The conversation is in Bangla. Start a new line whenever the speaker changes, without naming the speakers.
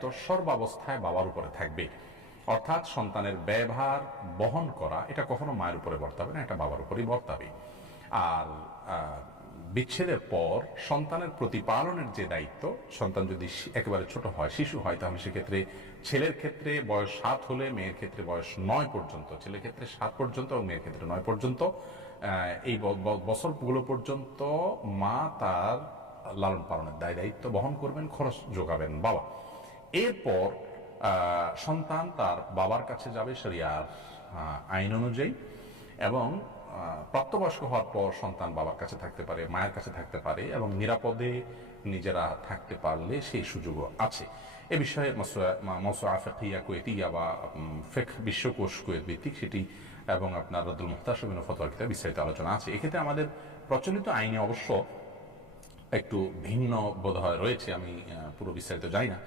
তো সর্বাবস্থায় বাবার উপরে থাকবে। অর্থাৎ সন্তানের ব্যবহার, বহন করা, এটা কখনো মায়ের উপরে বর্তাবে না, এটা বাবার উপরেই বর্তাবে আর বিচ্ছেদের পর সন্তানের প্রতিপালনের যে দায়িত্ব, সন্তান যদি একেবারে ছোট হয়, শিশু হয়, তাহলে সেক্ষেত্রে ছেলের ক্ষেত্রে বয়স সাত হলে, মেয়ের ক্ষেত্রে বয়স নয় পর্যন্ত, ছেলের ক্ষেত্রে সাত পর্যন্ত এবং মেয়ের ক্ষেত্রে নয় পর্যন্ত এই বছরগুলো পর্যন্ত মা তার লালন পালনের দায়, দায়িত্ব বহন করবেন, খরচ যোগাবেন বাবা। এরপর সন্তান তার বাবার কাছে যাবে শরিয়ার আইন অনুযায়ী এবং প্রাপ্তবয়স্ক হওয়ার পর সন্তান বাবার কাছে থাকতে পারে, মায়ের কাছে থাকতে পারে এবং নিরাপদে নিজেরা থাকতে পারলে সেই সুযোগও আছে। এ বিষয়ে মসা ফেকিয়া কুয়েতিয়া বা ফেক বিশ্বকোষ কুয়েত ভিত্তিক সেটি এবং আপনার রদুল মুহতাসবিন ফতোয়ার বিস্তারিত আলোচনা আছে। এক্ষেত্রে আমাদের প্রচলিত আইনে অবশ্য একটু ভিন্ন বোধ হয় রয়েছে, আমি পুরো বিস্তারিত জানি না।